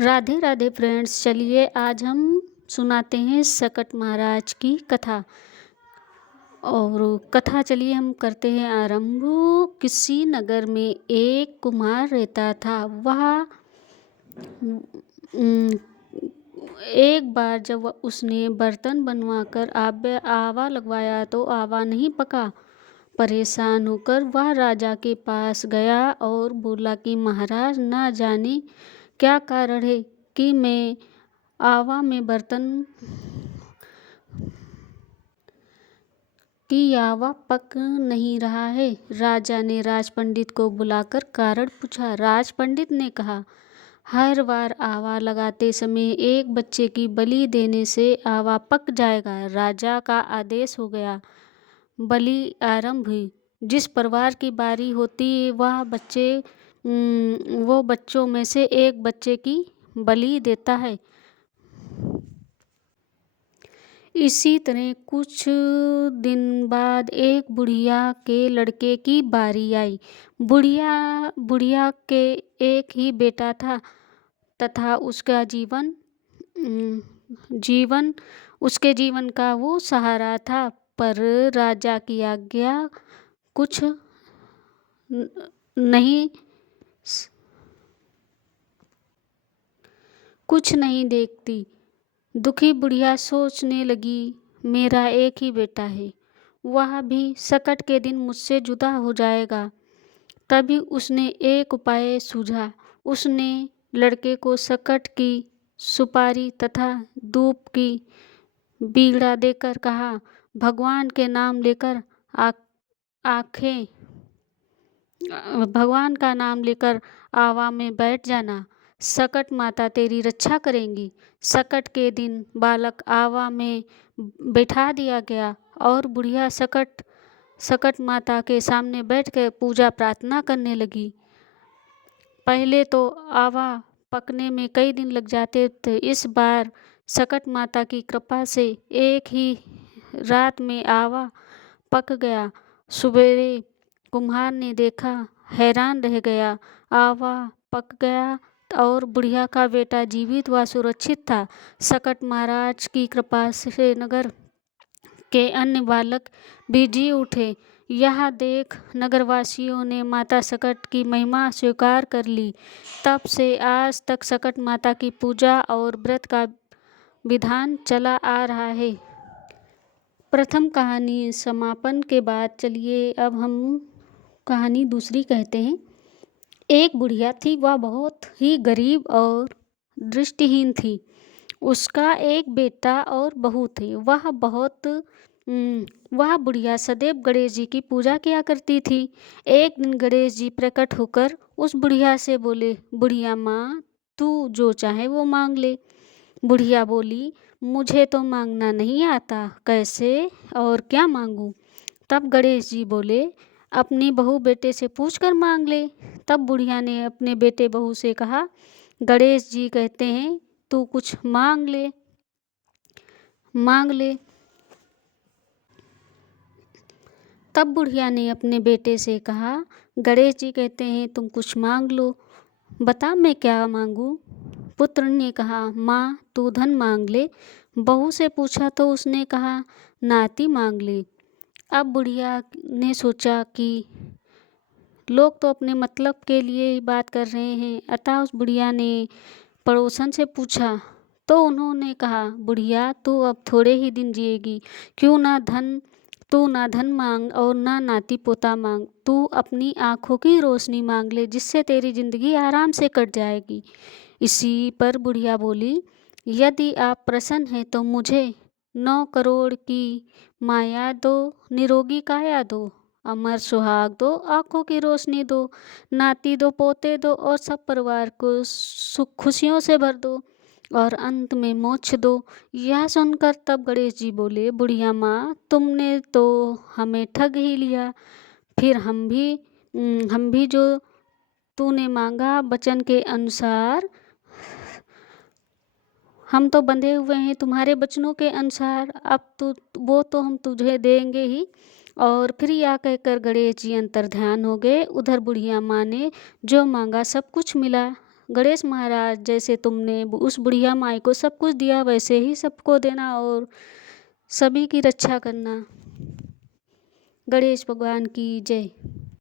Radhe Radhe friends, चलिए आज हम सुनाते हैं सकट महाराज की कथा। और कथा चलिए हम करते हैं आरंभ। किसी नगर में एक कुम्हार रहता था। वह उम, एक बार जब उसने बर्तन बनवाकर आवा लगवाया तो आवा नहीं पका। परेशान होकर वह राजा के पास गया और बोला कि महाराज, ना जाने क्या कारण है कि मैं आवा में बर्तन की आवा पक नहीं रहा है। राजा ने राज पंडित को बुलाकर कारण पूछा। राज पंडित ने कहा, हर बार आवा लगाते समय एक बच्चे की बलि देने से आवा पक जाएगा। राजा का आदेश हो गया। बलि आरंभ हुई। जिस परिवार की बारी होती है वो बच्चों में से एक बच्चे की बलि देता है। इसी तरह कुछ दिन बाद एक बुढ़िया के लड़के की बारी आई। बुढ़िया के एक ही बेटा था तथा जीवन उसके जीवन का वो सहारा था। पर राजा की आज्ञा कुछ न- नहीं कुछ नहीं देखती। दुखी बुढ़िया सोचने लगी, मेरा एक ही बेटा है, वह भी सकट के दिन मुझसे जुदा हो जाएगा। तभी उसने एक उपाय सूझा। उसने लड़के को सकट की सुपारी तथा धूप की बीड़ा देकर कहा, भगवान के नाम लेकर आ- आंखें भगवान का नाम लेकर आवा में बैठ जाना। सकट माता तेरी रक्षा करेंगी। सकट के दिन बालक आवा में बैठा दिया गया और बुढ़िया सकट माता के सामने बैठकर पूजा प्रार्थना करने लगी। पहले तो आवा पकने में कई दिन लग जाते थे। इस बार सकट माता की कृपा से एक ही रात में आवा पक गया। सवेरे कुम्हार ने देखा, हैरान रह गया। आवा पक गया और बुढ़िया का बेटा जीवित व सुरक्षित था। सकट महाराज की कृपा से नगर के अन्य बालक भी जी उठे। यह देख नगरवासियों ने माता सकट की महिमा स्वीकार कर ली। तब से आज तक सकट माता की पूजा और व्रत का विधान चला आ रहा है। प्रथम कहानी समापन के बाद चलिए अब हम कहानी दूसरी कहते हैं। एक बुढ़िया थी, वह बहुत ही गरीब और दृष्टिहीन थी। उसका एक बेटा और बहू थे। वह बुढ़िया सदैव गणेश जी की पूजा किया करती थी। एक दिन गणेश जी प्रकट होकर उस बुढ़िया से बोले, बुढ़िया माँ, तू जो चाहे वो मांग ले। बुढ़िया बोली, मुझे तो मांगना नहीं आता, कैसे और क्या मांगूं। तब गणेश जी बोले, अपनी बहू बेटे से पूछ कर मांग ले। तब बुढ़िया ने अपने बेटे बहू से कहा, गणेश जी कहते हैं तू कुछ मांग ले। तब बुढ़िया ने अपने बेटे से कहा, गणेश जी कहते हैं तुम कुछ मांग लो, बता मैं क्या मांगूं। पुत्र ने कहा, माँ तू धन मांग ले। बहू से पूछा तो उसने कहा, नाती मांग ले। अब बुढ़िया ने सोचा कि लोग तो अपने मतलब के लिए ही बात कर रहे हैं, अतः उस बुढ़िया ने पड़ोसन से पूछा तो उन्होंने कहा, बुढ़िया तू अब थोड़े ही दिन जिएगी, तू ना धन मांग और ना नाती पोता मांग, तू अपनी आँखों की रोशनी मांग ले, जिससे तेरी जिंदगी आराम से कट जाएगी। इसी पर बुढ़िया बोली, यदि आप प्रसन्न हैं तो मुझे 9 करोड़ की माया दो, निरोगी काया दो, अमर सुहाग दो, आंखों की रोशनी दो, नाती दो, पोते दो और सब परिवार को सुख खुशियों से भर दो और अंत में मोक्ष दो। यह सुनकर तब गणेश जी बोले, बुढ़िया माँ, तुमने तो हमें ठग ही लिया। फिर हम भी जो तूने मांगा वचन के अनुसार, हम तो बंधे हुए हैं तुम्हारे वचनों के अनुसार, अब वो तो हम तुझे देंगे ही। और फिर यह कहकर गणेश जी अंतर्ध्यान हो गए। उधर बुढ़िया माँ ने जो मांगा सब कुछ मिला। गणेश महाराज जैसे तुमने उस बुढ़िया माई को सब कुछ दिया वैसे ही सबको देना और सभी की रक्षा करना। गणेश भगवान की जय।